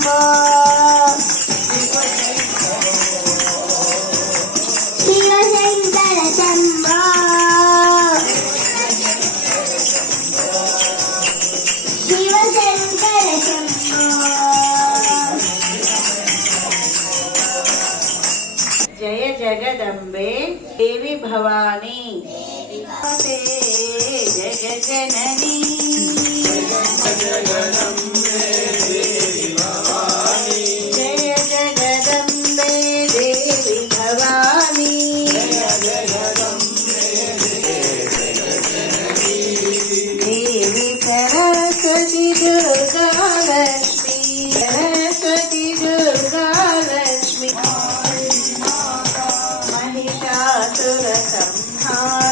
शम्भो शिवशङ्कर शम्भो शिवशङ्कर शम्भो जय जगदम्बे देवी भवानी जगजननी जय जगदम्बे देवी भवानी देवी सरस्वती दुर्गा लक्ष्मी सरस्वती दुर्गा लक्ष्मी महिषासुर संहार